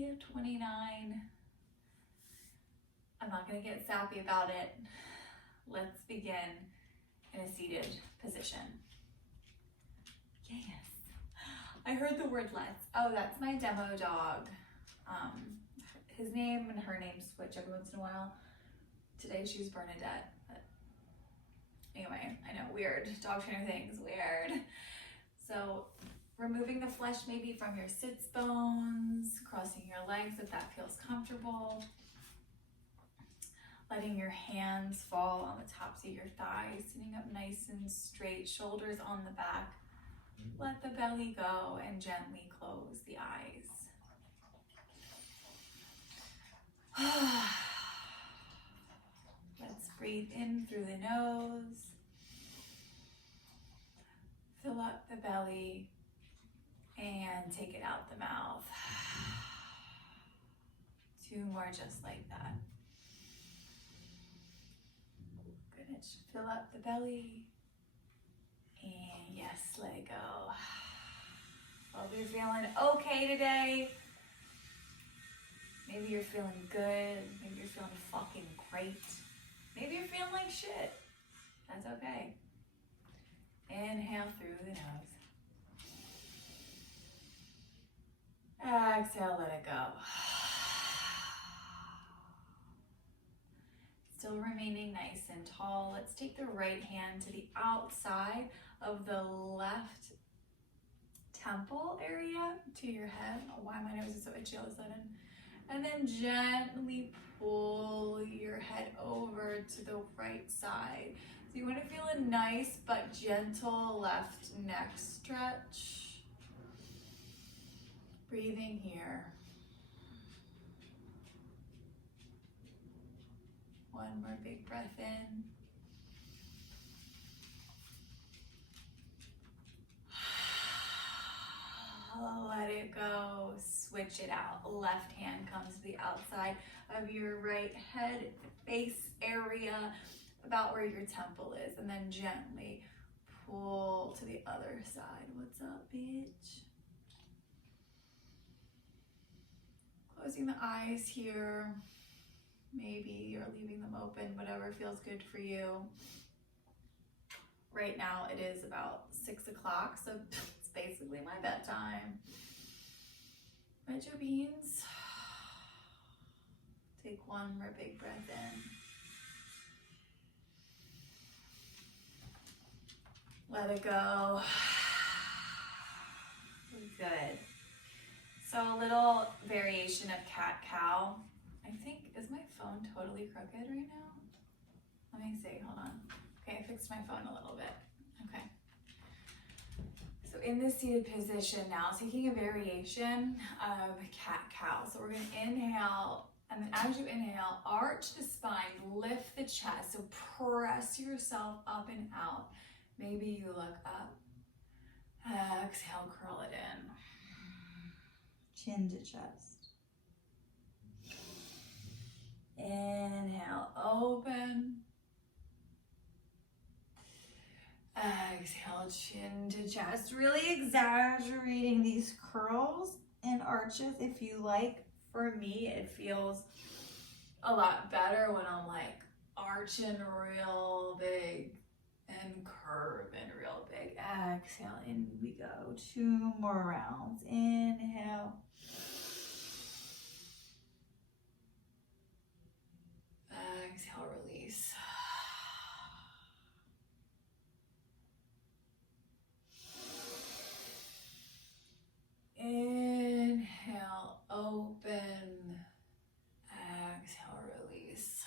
day 29. I'm not gonna get sappy about it. Let's begin in a seated position. Yes. I heard the word let's. Oh, that's my demo dog. His name and her name switch every once in a while. Today she's Bernadette, but anyway, I know, weird. Dog trainer things, weird. So removing the flesh maybe from your sits bones, crossing your legs if that feels comfortable. Letting your hands fall on the tops of your thighs, sitting up nice and straight, shoulders on the back. Let the belly go and gently close the eyes. Let's breathe in through the nose. Fill up the belly and take it out the mouth. 2 more just like that. Good. Fill up the belly. And yes, let it go. Hope you're feeling okay today. Maybe you're feeling good. Maybe you're feeling fucking great. Maybe you're feeling like shit. That's okay. Inhale through the nose. Exhale, let it go. Still remaining nice and tall. Let's take the right hand to the outside of the left temple area to your head. Oh, why my nose is so itchy all of a sudden. And then gently pull your head over to the right side. So you want to feel a nice but gentle left neck stretch. Breathing here. 1 more big breath in. Let it go. Switch it out. Left hand comes to the outside of your right head face area, about where your temple is, and then gently pull to the other side. What's up, bitch? Closing the eyes here. Maybe you're leaving them open, whatever feels good for you. Right now it is about 6 o'clock, so it's basically my bedtime. Red your beans. Take 1 more big breath in. Let it go. Good. So a little variation of cat-cow. I think, is my phone totally crooked right now? Let me see, hold on. Okay, I fixed my phone a little bit. Okay. So in this seated position now, taking a variation of cat-cow. So we're gonna inhale, and then as you inhale, arch the spine, lift the chest. So press yourself up and out. Maybe you look up. Exhale, curl it in. Chin to chest. Inhale, open. Exhale, chin to chest. Really exaggerating these curls and arches if you like. For me, it feels a lot better when I'm like arching real big and curving real big. Exhale, in we go. 2 more rounds. Inhale. Exhale, release. Inhale, open. Exhale, release.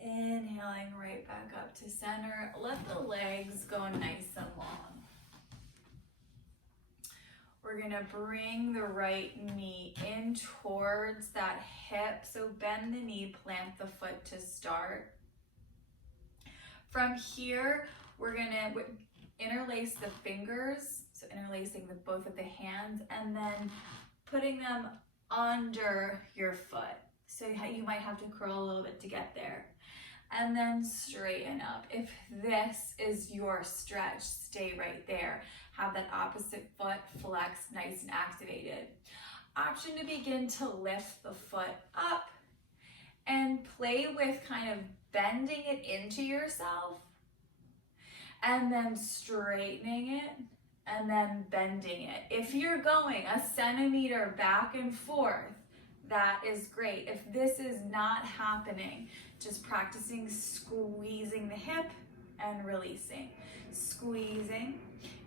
Inhaling right back up to center. Let the legs go nice and long. We're gonna bring the right knee in towards that hip. So bend the knee, plant the foot to start. From here, we're gonna interlace the fingers. So interlacing both of the hands and then putting them under your foot. So you might have to curl a little bit to get there. And then straighten up. If this is your stretch, stay right there. Have that opposite foot flexed, nice and activated. Option to begin to lift the foot up and play with kind of bending it into yourself and then straightening it and then bending it. If you're going a centimeter back and forth, that is great. If this is not happening, just practicing squeezing the hip and releasing, squeezing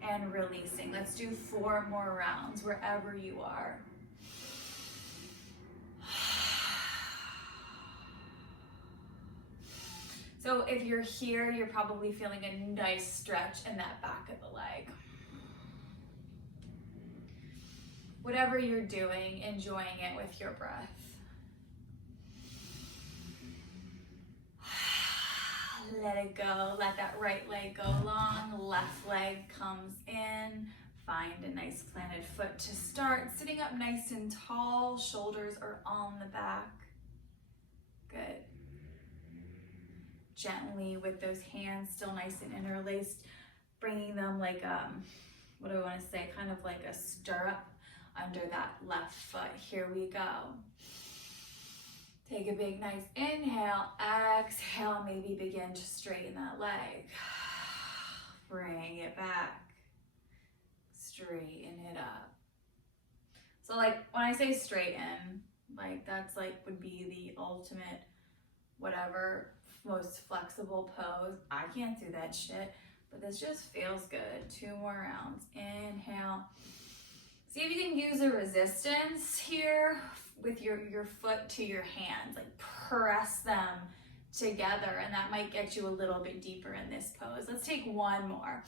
and releasing. Let's do 4 more rounds wherever you are. So if you're here, you're probably feeling a nice stretch in that back of the leg. Whatever you're doing, enjoying it with your breath. Let it go. Let that right leg go long. Left leg comes in. Find a nice planted foot to start. Sitting up nice and tall. Shoulders are on the back. Good. Gently with those hands still nice and interlaced, bringing them like, what do I want to say? Kind of like a stirrup under that left foot. Here we go. Take a big, nice inhale. Exhale, maybe begin to straighten that leg. Bring it back. Straighten it up. So like when I say straighten, like that's like would be the ultimate whatever most flexible pose. I can't do that shit, but this just feels good. 2 more rounds. Inhale. See if you can use a resistance here with your foot to your hands. Like press them together, and that might get you a little bit deeper in this pose. Let's take 1 more.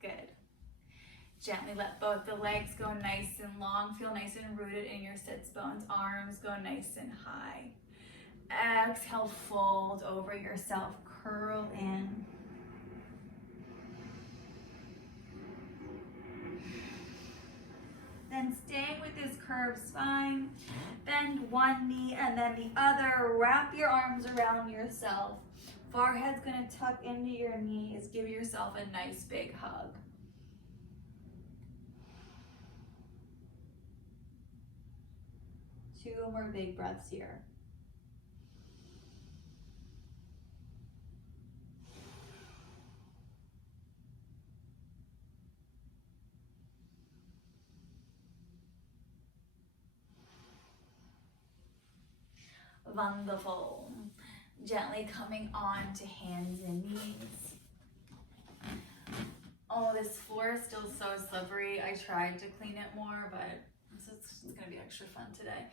Good. Gently let both the legs go nice and long. Feel nice and rooted in your sits bones. Arms go nice and high. Exhale, fold over yourself. Curl in. Then staying with this curved spine, bend one knee and then the other. Wrap your arms around yourself. Forehead's gonna tuck into your knees. Give yourself a nice big hug. Two more big breaths here. Wonderful. Gently coming on to hands and knees. Oh, this floor is still so slippery. I tried to clean it more, but it's gonna be extra fun today.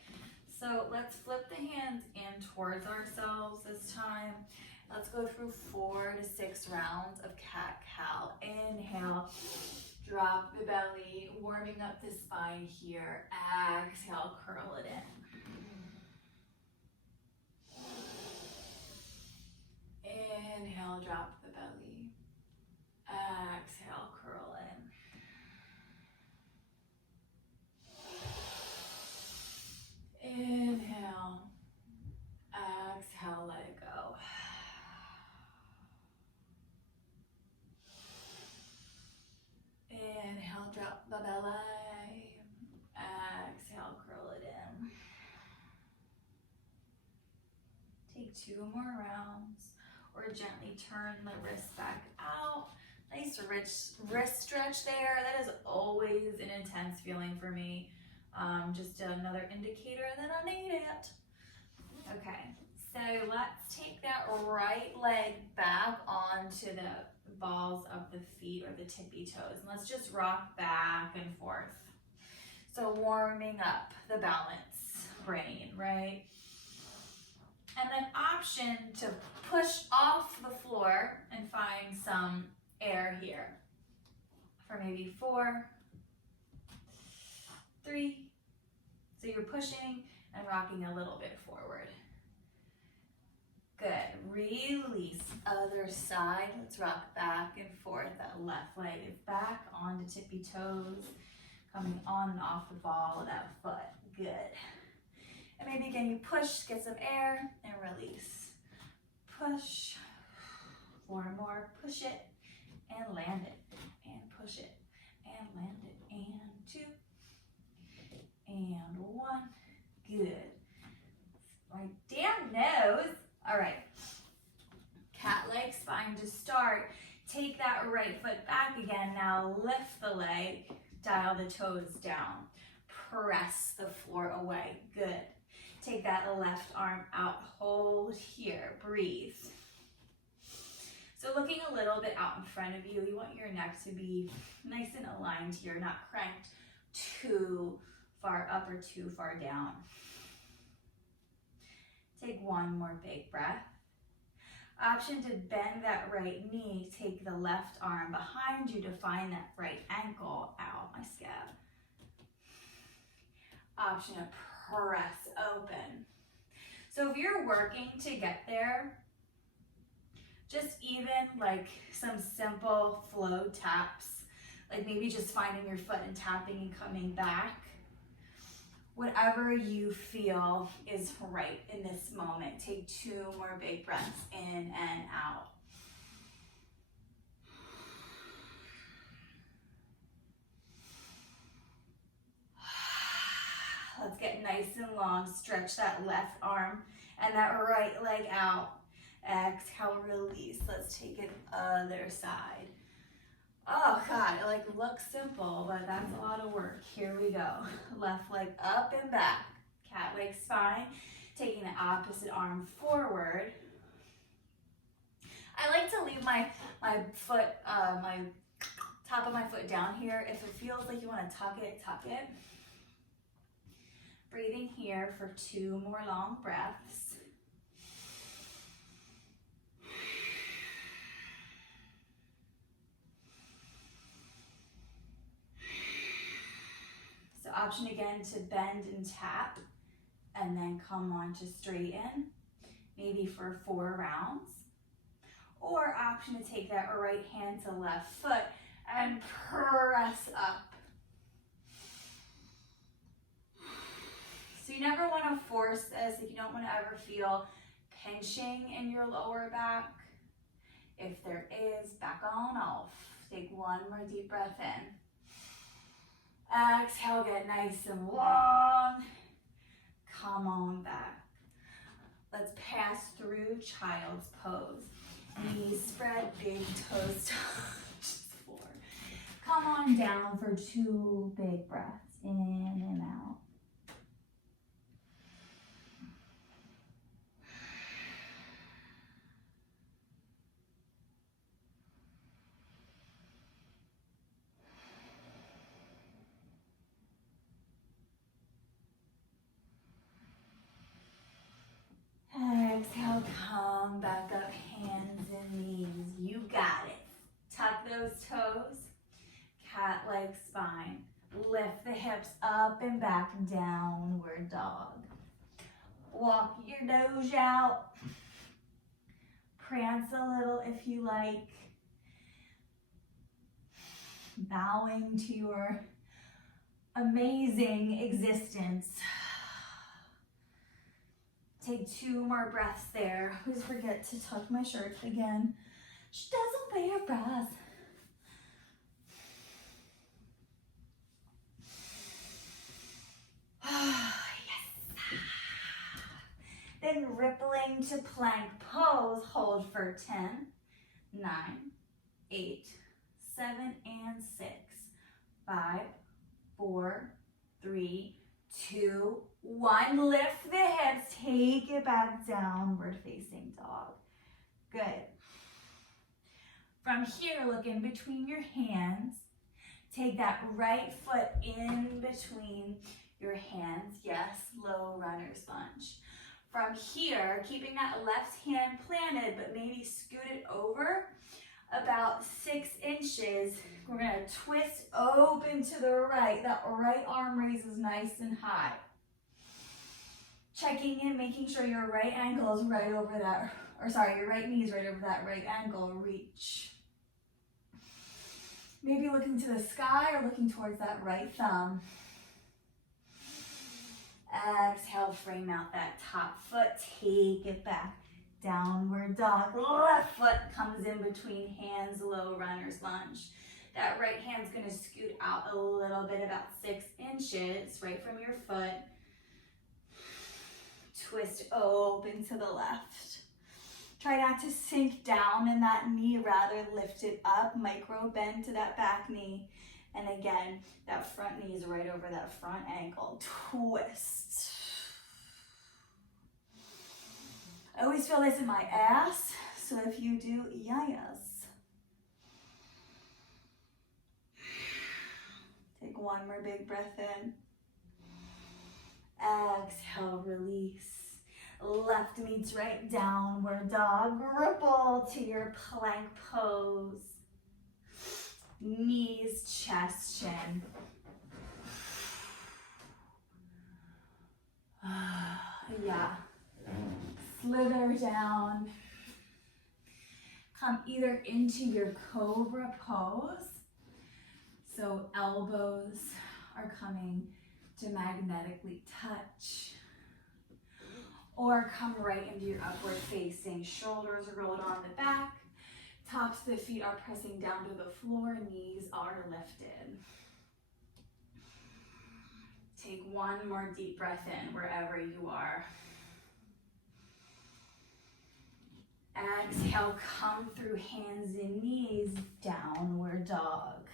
So let's flip the hands in towards ourselves this time. Let's go through 4 to 6 rounds of cat-cow. Inhale, drop the belly, warming up the spine here. Exhale, curl it in. Inhale, drop the belly. Exhale, curl in. Inhale. Exhale, let it go. Inhale, drop the belly. Exhale, curl it in. Take 2 more rounds. Or gently turn the wrist back out. Nice rich wrist stretch there. That is always an intense feeling for me. Just another indicator that I need it. Okay, so let's take that right leg back onto the balls of the feet or the tippy toes. And let's just rock back and forth. So warming up the balance brain, right? And then option to push off the floor and find some air here for maybe 4, 3. So you're pushing and rocking a little bit forward. Good. Release. Other side. Let's rock back and forth. That left leg is back onto tippy toes. Coming on and off the ball of that foot. Good. And maybe again you push, get some air, and release. Push, 4 more, push it and land it, and push it and land it, and 2, and 1, good. Right down, nose. All right, cat leg spine to start. Take that right foot back again. Now lift the leg, dial the toes down. Press the floor away, good. Take that left arm out, hold here, breathe. So looking a little bit out in front of you, you want your neck to be nice and aligned here, not cranked too far up or too far down. Take 1 more big breath. Option to bend that right knee, take the left arm behind you to find that right ankle. Ow, my scab. Option to press open. So if you're working to get there, just even like some simple flow taps, like maybe just finding your foot and tapping and coming back. Whatever you feel is right in this moment. Take 2 more big breaths in and out. Let's get nice and long. Stretch that left arm and that right leg out. Exhale, release. Let's take it other side. Oh God, it looks simple, but that's a lot of work. Here we go. Left leg up and back. Cat leg spine. Taking the opposite arm forward. I like to leave my foot, my top of my foot down here. If it feels like you want to tuck it, tuck it. Breathing here for 2 more long breaths. So option again to bend and tap and then come on to straighten, maybe for 4 rounds. Or option to take that right hand to left foot and press up. So you never want to force this. If you don't want to ever feel pinching in your lower back. If there is, back on off. Take 1 more deep breath in. Exhale, get nice and long. Come on back. Let's pass through child's pose. Knees spread, big toes touch the floor. Come on down for 2 big breaths, in and out. Exhale, come back up, hands and knees. You got it. Tuck those toes. Cat leg spine. Lift the hips up and back, downward dog. Walk your nose out. Prance a little if you like. Bowing to your amazing existence. Take 2 more breaths there. I always forget to tuck my shirt again. She doesn't wear bras. Yes. Then rippling to plank pose. Hold for 10, 9, 8, 7, and 6. 5, 4, 3, 2, 1. Lift the hips, take it back, downward facing dog. Good. From here, look in between your hands. Take that right foot in between your hands. Yes, low runner's lunge. From here, keeping that left hand planted, but maybe scoot it over about 6 inches. We're gonna twist open to the right. That right arm raises nice and high. Checking in, making sure your right ankle is right over that, or sorry, your right knee is right over that right ankle. Reach. Maybe looking to the sky or looking towards that right thumb. Exhale, frame out that top foot. Take it back. downward dog. Left foot comes in between hands, low runner's lunge. That right hand's gonna scoot out a little bit, about 6 inches, right from your foot. Twist open to the left. Try not to sink down in that knee, rather lift it up, micro bend to that back knee. And again, that front knee is right over that front ankle. Twist. I always feel this in my ass, so if you do, yes. Take one more big breath in. Exhale, release. Left meets right, downward dog. Ripple to your plank pose. Knees, chest, chin. Yeah. Slither down. Come either into your cobra pose. So elbows are coming to magnetically touch. Or come right into your upward facing. Shoulders are rolled on the back. Tops of the feet are pressing down to the floor. Knees are lifted. Take one more deep breath in wherever you are. Exhale, come through hands and knees, downward dog.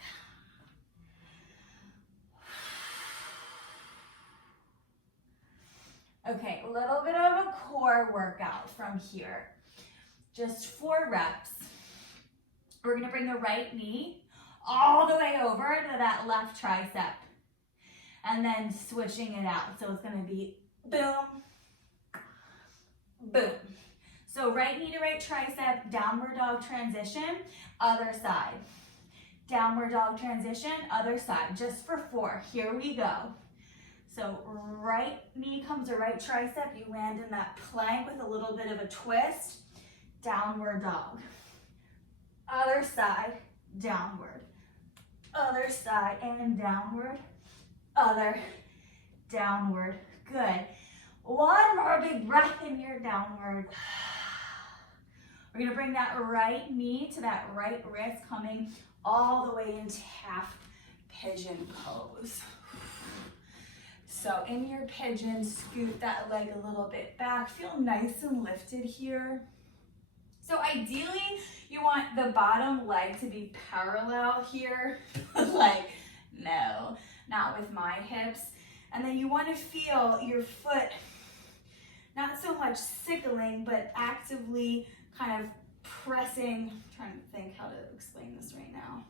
Okay, a little bit of a core workout from here. Just 4 reps. We're gonna bring the right knee all the way over to that left tricep. And then switching it out. So it's gonna be boom, boom. So right knee to right tricep, downward dog transition, other side. Downward dog transition, other side, just for 4. Here we go. So right knee comes to right tricep, you land in that plank with a little bit of a twist, downward dog. Other side, downward. Other side and downward. Other, downward. Good. One more big breath in your downward. We're gonna bring that right knee to that right wrist, coming all the way into half pigeon pose. So in your pigeon, scoot that leg a little bit back. Feel nice and lifted here. So ideally, you want the bottom leg to be parallel here. Like, no, not with my hips. And then you want to feel your foot, not so much sickling, but actively kind of pressing. I'm trying to think how to explain this right now.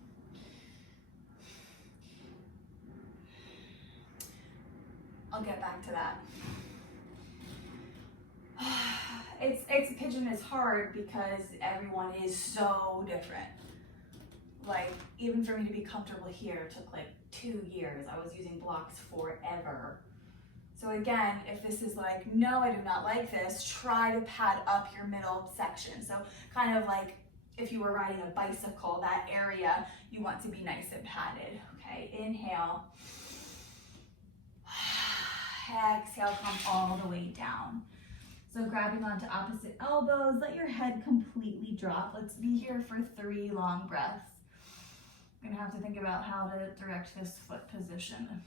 I'll get back to that. It's pigeon is hard because everyone is so different. Like, even for me to be comfortable here took like 2 years. I was using blocks forever. So again, if this is like, no, I do not like this, try to pad up your middle section. So kind of like if you were riding a bicycle, that area, you want to be nice and padded. Okay, inhale. Exhale, come all the way down. So grabbing onto opposite elbows, let your head completely drop. Let's be here for 3 long breaths. I'm gonna have to think about how to direct this foot position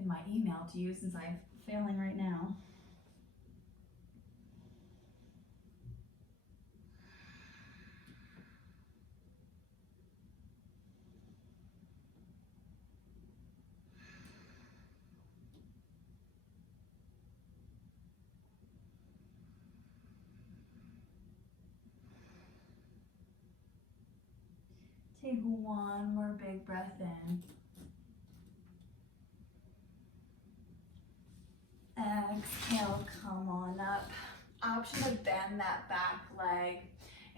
in my email to you since I'm failing right now. Take one more big breath in. Exhale, come on up. Option to bend that back leg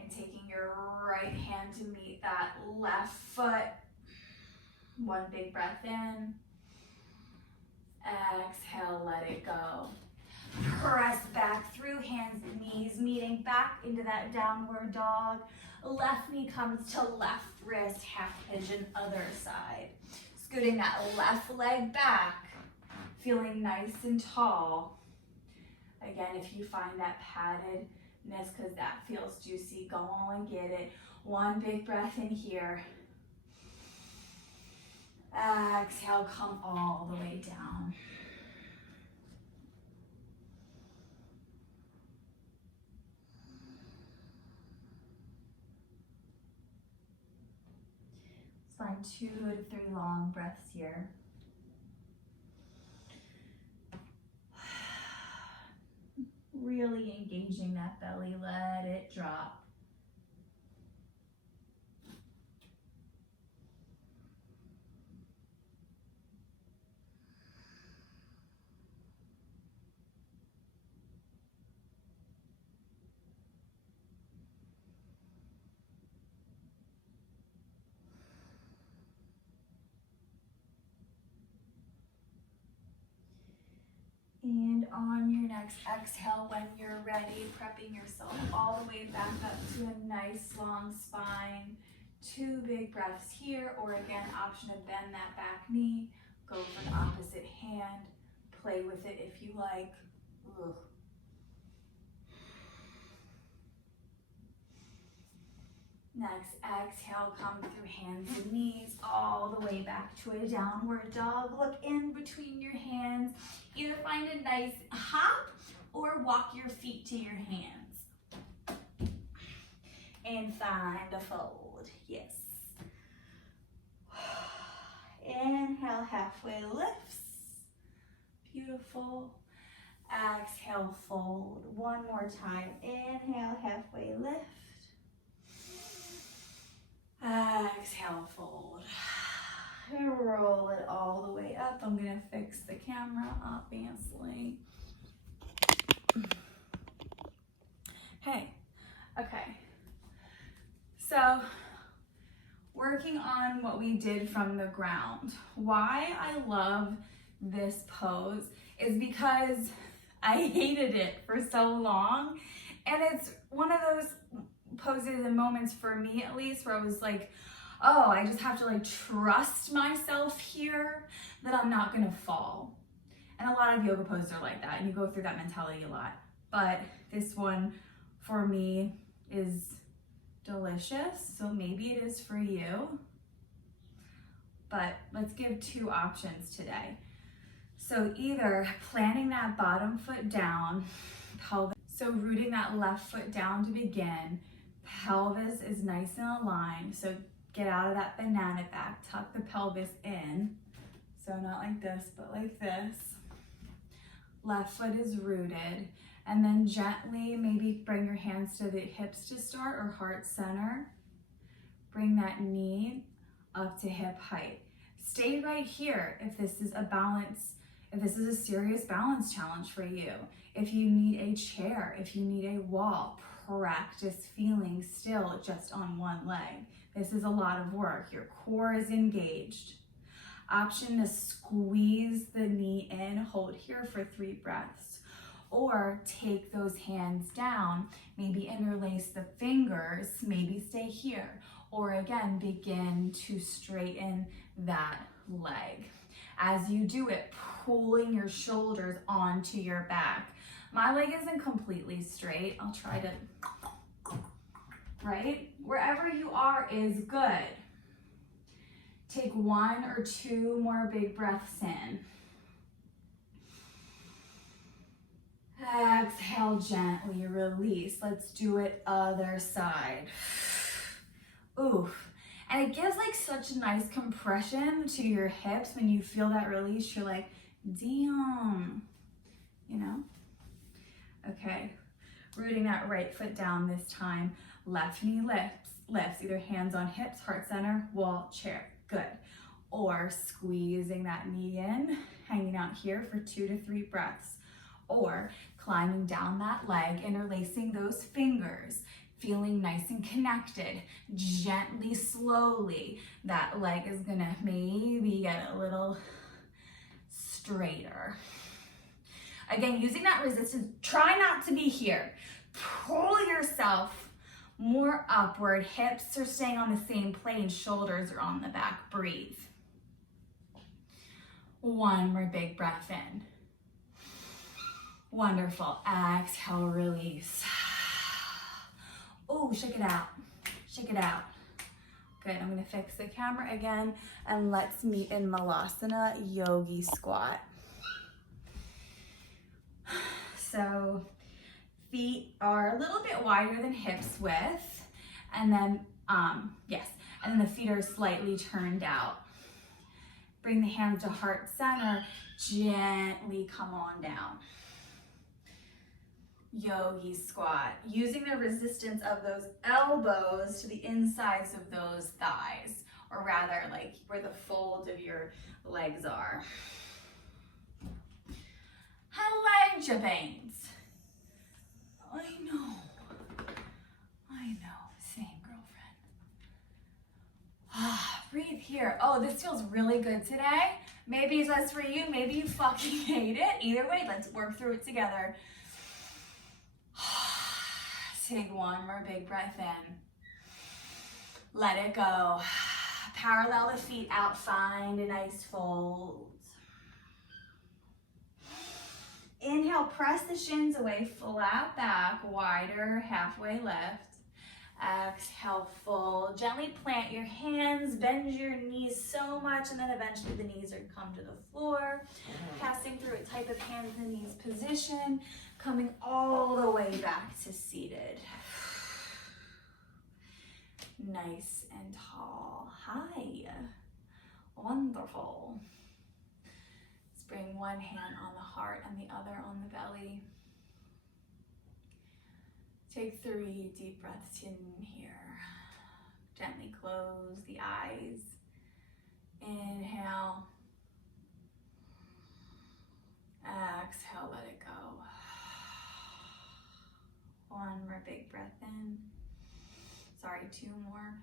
and taking your right hand to meet that left foot. One big breath in. Exhale, let it go. Press back through hands and knees, meeting back into that downward dog. Left knee comes to left wrist, half pigeon, other side. Scooting that left leg back, feeling nice and tall. Again, if you find that paddedness, because that feels juicy, go on and get it. One big breath in here. Exhale, come all the way down. Let's find 2 to 3 long breaths here. Really engaging that belly, let it drop. And on your next exhale, when you're ready, prepping yourself all the way back up to a nice long spine. 2 big breaths here, or again, option to bend that back knee. Go for the opposite hand. Play with it if you like. Ugh. Next, exhale, come through hands and knees all the way back to a downward dog. Look in between your hands. Either find a nice hop or walk your feet to your hands. And find a fold, yes. Inhale, halfway lifts. Beautiful. Exhale, fold. One more time. Inhale, halfway lift. Exhale, fold. Roll it all the way up. I'm gonna fix the camera, obviously. Hey, okay. So, working on what we did from the ground. Why I love this pose is because I hated it for so long, and it's one of those poses and moments for me at least where I was like, oh, I just have to like trust myself here that I'm not gonna fall. And a lot of yoga poses are like that, and you go through that mentality a lot. But this one for me is delicious, so maybe it is for you. But let's give 2 options today. So either planting that bottom foot down, so rooting that left foot down to begin, pelvis is nice and aligned, so get out of that banana back, tuck the pelvis in, so not like this, but like this. Left foot is rooted, and then gently maybe bring your hands to the hips to start, or heart center. Bring that knee up to hip height. Stay right here if this is a serious balance challenge for you. If you need a chair, if you need a wall, practice feeling still just on one leg. This is a lot of work. Your core is engaged. Option to squeeze the knee in, hold here for 3 breaths. Or take those hands down, maybe interlace the fingers, maybe stay here. Or again, begin to straighten that leg. As you do it, pulling your shoulders onto your back. My leg isn't completely straight. I'll try to, right? Wherever you are is good. Take 1 or 2 more big breaths in. Exhale, gently release. Let's do it other side. Oof. And it gives like such a nice compression to your hips when you feel that release. You're like, damn, you know? Okay, rooting that right foot down this time. Left knee lifts, either hands on hips, heart center, wall, chair, good. Or squeezing that knee in, hanging out here for 2 to 3 breaths. Or climbing down that leg, interlacing those fingers, feeling nice and connected. Gently, slowly, that leg is gonna maybe get a little straighter. Again, using that resistance, try not to be here. Pull yourself more upward. Hips are staying on the same plane, shoulders are on the back. Breathe. 1 more big breath in. Wonderful. Exhale, release. Oh, shake it out. Shake it out. Good. I'm going to fix the camera again, and let's meet in Malasana Yogi Squat. So feet are a little bit wider than hips width, and then, yes, and then the feet are slightly turned out. Bring the hands to heart center, gently come on down. Yogi squat, using the resistance of those elbows to the insides of those thighs, or rather like where the fold of your legs are. Hello, veins. I know, same girlfriend. Breathe here. Oh, this feels really good today. Maybe it's less for you, maybe you fucking hate it. Either way, let's work through it together. Take one more big breath in. Let it go. Parallel the feet out, find a nice fold. Inhale, press the shins away, flat back, wider, halfway lift. Exhale, fold. Gently plant your hands, bend your knees so much, and then eventually the knees are come to the floor. Passing through a type of hands and knees position, coming all the way back to seated. Nice and tall. Hi. Wonderful. Let's bring one hand on the heart and the other on the belly. Take 3 deep breaths in here. Gently close the eyes. Inhale. Exhale, let it go. One more big breath in. Sorry, 2 more.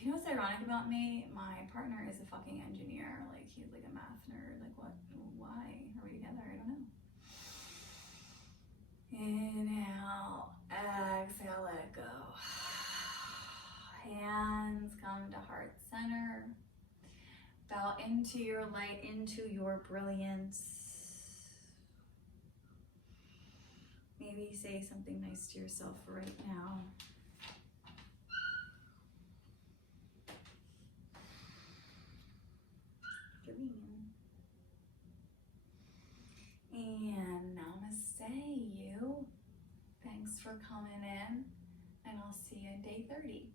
You know what's ironic about me? My partner is a fucking engineer. Like, he's like a math nerd. Like, what? Why are we together? I don't know. Inhale, exhale, let it go. Hands come to heart center. Bow into your light, into your brilliance. Maybe say something nice to yourself right now. Green. And namaste, you. Thanks for coming in, and I'll see you in day 30.